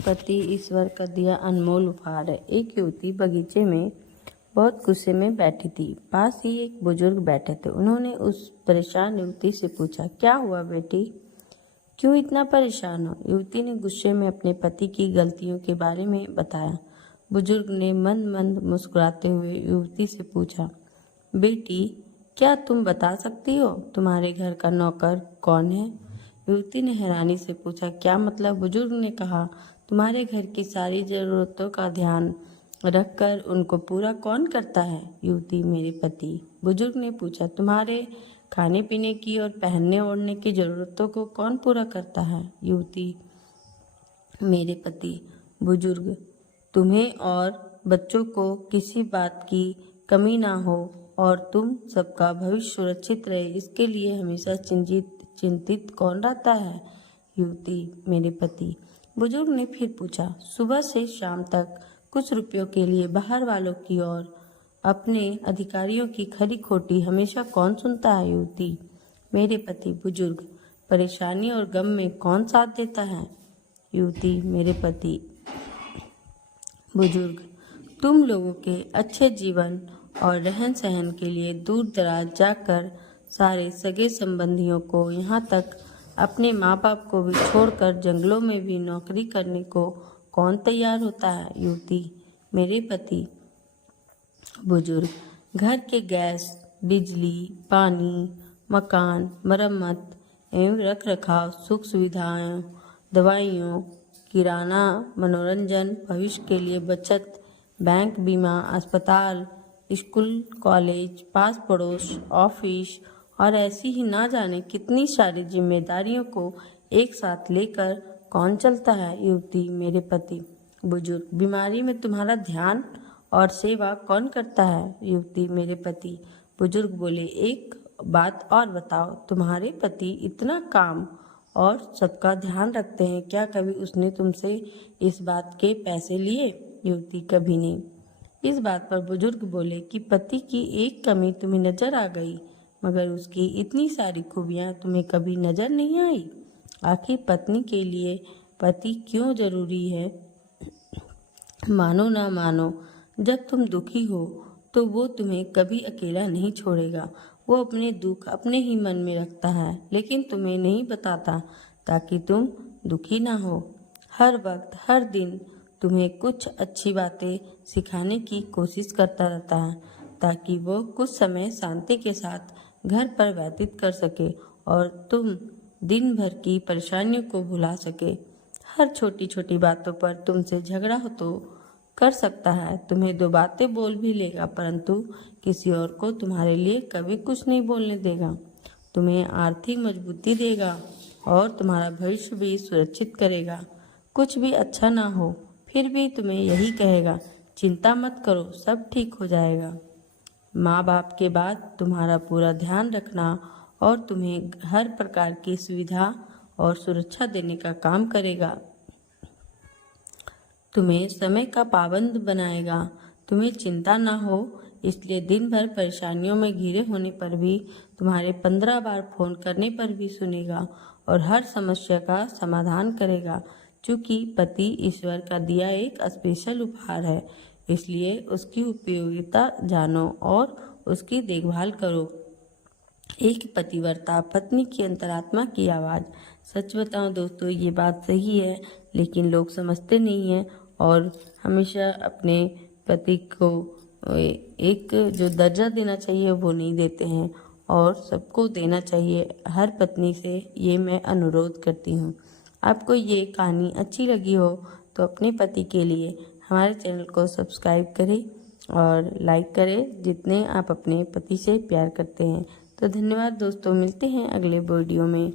पति ईश्वर का दिया अनमोल उपहार है। एक युवती बगीचे में बहुत गुस्से में बैठी थी। पास ही एक बुजुर्ग बैठे थे। उन्होंने उस परेशान युवती से पूछा, क्या हुआ बेटी, क्यों इतना परेशान हो? युवती ने गुस्से में अपने पति की गलतियों के बारे में बताया। बुजुर्ग ने मंद मंद मुस्कुराते हुए युवती से पूछा, बेटी क्या तुम बता सकती हो तुम्हारे घर का नौकर कौन है? युवती ने हैरानी से पूछा, क्या मतलब? बुजुर्ग ने कहा, तुम्हारे घर की सारी जरूरतों का ध्यान रखकर उनको पूरा कौन करता है? युवती, मेरे पति। बुजुर्ग ने पूछा, तुम्हारे खाने पीने की और पहनने ओढ़ने की जरूरतों को कौन पूरा करता है? युवती, मेरे पति। बुजुर्ग, तुम्हें और बच्चों को किसी बात की कमी ना हो और तुम सबका भविष्य सुरक्षित रहे, इसके लिए हमेशा चिंतित कौन रहता है? युवती, मेरे पति। बुजुर्ग ने फिर पूछा, सुबह से शाम तक कुछ रुपयों के लिए बाहर वालों की और अपने अधिकारियों की खरी खोटी हमेशा कौन सुनता है? युवती, मेरे पति। बुजुर्ग, परेशानी और गम में कौन साथ देता है? युवती, मेरे पति। बुजुर्ग, तुम लोगों के अच्छे जीवन और रहन सहन के लिए दूर दराज जाकर सारे सगे संबंधियों को, यहाँ तक अपने माँ बाप को भी छोड़कर जंगलों में भी नौकरी करने को कौन तैयार होता है? युवती, मेरे पति। बुजुर्ग, घर के गैस, बिजली, पानी, मकान, मरम्मत एवं रख रखाव, सुख सुविधाएं, दवाइयों, किराना, मनोरंजन, भविष्य के लिए बचत, बैंक, बीमा, अस्पताल, स्कूल, कॉलेज, पास पड़ोस, ऑफिस और ऐसी ही ना जाने कितनी सारी जिम्मेदारियों को एक साथ लेकर कौन चलता है? युवती, मेरे पति। बुजुर्ग, बीमारी में तुम्हारा ध्यान और सेवा कौन करता है? युवती, मेरे पति। बुजुर्ग बोले, एक बात और बताओ, तुम्हारे पति इतना काम और सबका ध्यान रखते हैं, क्या कभी उसने तुमसे इस बात के पैसे लिए? युवती, कभी नहीं। इस बात पर बुजुर्ग बोले कि पति की एक कमी तुम्हें नजर आ गई, मगर उसकी इतनी सारी खूबियां तुम्हें कभी नजर नहीं आई। आखिर पत्नी के लिए पति क्यों जरूरी है? मानो ना मानो, जब तुम दुखी हो तो वो तुम्हें कभी अकेला नहीं छोड़ेगा। वो अपने दुख अपने ही मन में रखता है, लेकिन तुम्हें नहीं बताता ताकि तुम दुखी ना हो। हर वक्त हर दिन तुम्हें कुछ अच्छी बातें सिखाने की कोशिश करता रहता है ताकि वो कुछ समय शांति के साथ घर पर व्यतीत कर सके और तुम दिन भर की परेशानियों को भुला सके। हर छोटी छोटी बातों पर तुमसे झगड़ा हो तो कर सकता है, तुम्हें दो बातें बोल भी लेगा, परंतु किसी और को तुम्हारे लिए कभी कुछ नहीं बोलने देगा। तुम्हें आर्थिक मजबूती देगा और तुम्हारा भविष्य भी सुरक्षित करेगा। कुछ भी अच्छा ना हो फिर भी तुम्हें यही कहेगा, चिंता मत करो, सब ठीक हो जाएगा। माँ बाप के बाद तुम्हारा पूरा ध्यान रखना और तुम्हें हर प्रकार की सुविधा और सुरक्षा देने का काम करेगा। तुम्हें समय का पाबंद बनाएगा। तुम्हें चिंता ना हो इसलिए दिन भर परेशानियों में घिरे होने पर भी तुम्हारे 15 बार फोन करने पर भी सुनेगा और हर समस्या का समाधान करेगा। चूँकि पति ईश्वर का दिया एक स्पेशल उपहार है, इसलिए उसकी उपयोगिता जानो और उसकी देखभाल करो। एक पतिव्रता पत्नी की अंतरात्मा की आवाज़। सच बताऊं दोस्तों, ये बात सही है, लेकिन लोग समझते नहीं हैं और हमेशा अपने पति को एक जो दर्जा देना चाहिए वो नहीं देते हैं और सबको देना चाहिए। हर पत्नी से ये मैं अनुरोध करती हूँ। आपको ये कहानी अच्छी लगी हो तो अपने पति के लिए हमारे चैनल को सब्सक्राइब करें और लाइक करें जितने आप अपने पति से प्यार करते हैं। तो धन्यवाद दोस्तों, मिलते हैं अगले वीडियो में।